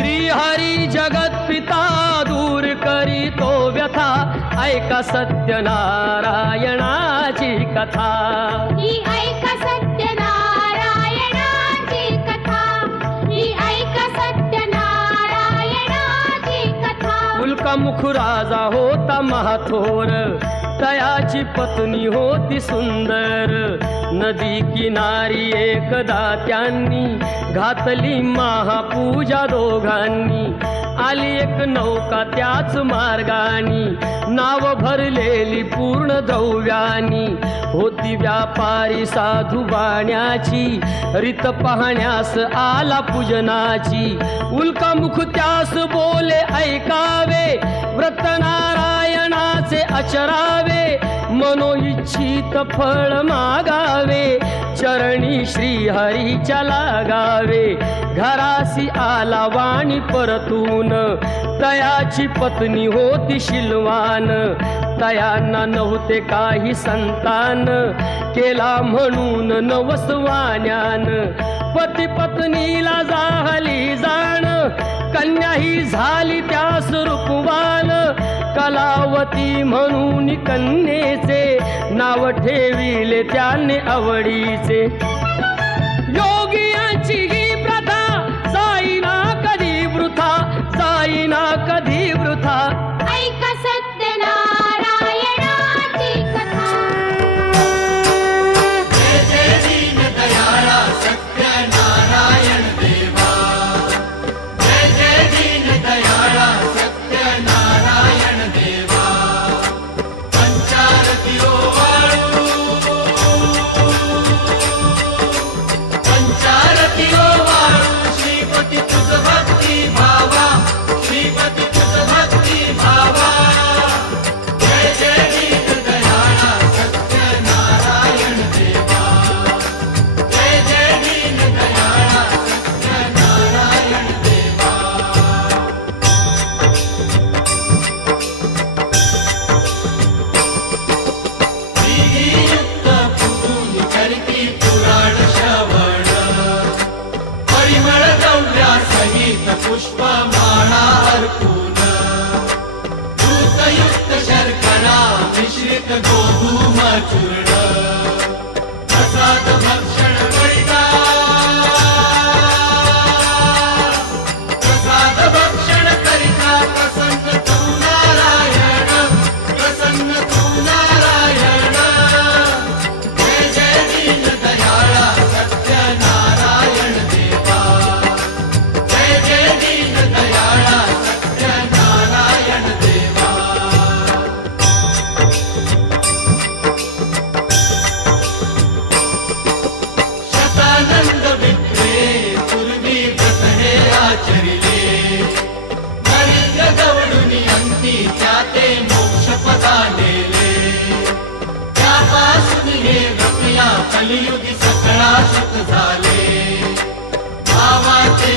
श्रीहरी जगत पिता दूर करी तो व्यथा. ऐका सत्यनारायणाची कथा. ही ऐक सत्यनारायणाची कथा. ही ऐक सत्यनारायणाची कथा. मुलकामुख राजा होता महाथोर. तयाची पत्नी होती सुंदर. नदी किनारी एकदा त्यांनी घातली महापूजा दोघांनी. आली एक नौका त्याच मार्गानी. नाव भरलेली पूर्ण द्रव्यानी. होती व्यापारी साधू बाण्याची. रीत पाहण्यास आला पूजनाची. उल्कामुख त्यास बोले ऐकावे. व्रत नारायणाचे अचरावे. मनोइच्छित फळ मागावे चरणी श्रीहरीच्या लागावे. घरासी आला वाणी परतून तयाची पत्नी होती शिलवान. तयांना नव्हते काही संतान केला म्हणून नवसवाण्यान पती पत्नीला जाहली जाण कन्या ही झाली त्यास स्वरूपवान. कलावती म्हणून कन्येचे नाव ठेविले त्याने आवडीचे. पुष्पमाळा अर्पून दूतयुक्त शर्करा मिश्रित गोधूम चूर्ण. झाले हे कलियुगी सकळा सुख झाले. भावाचे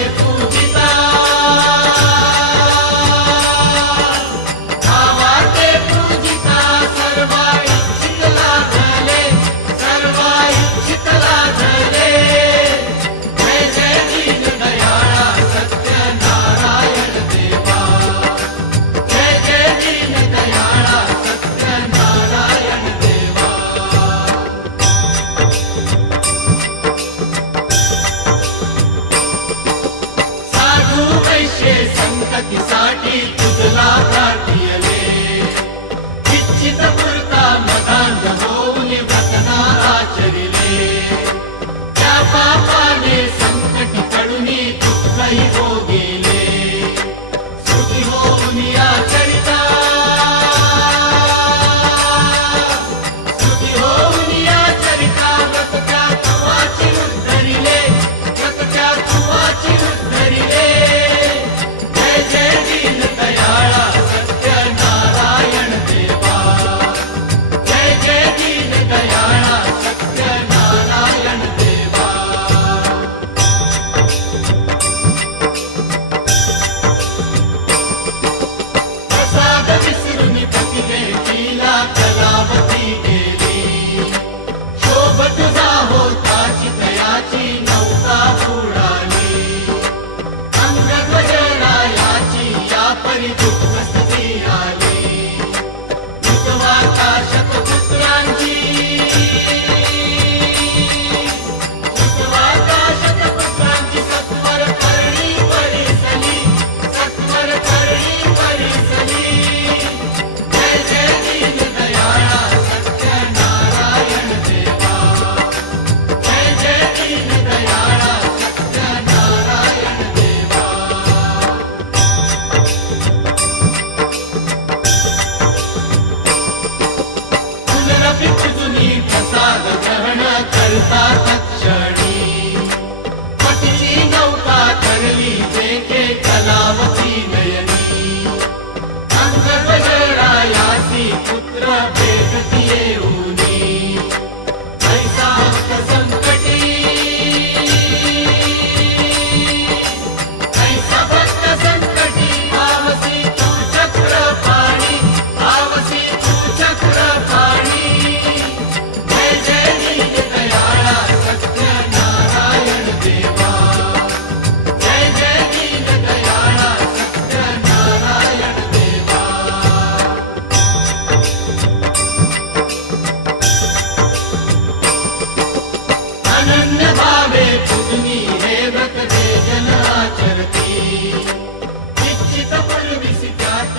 Happy हलता तक्षणी पतीची नौका ठरली जे के कलावती.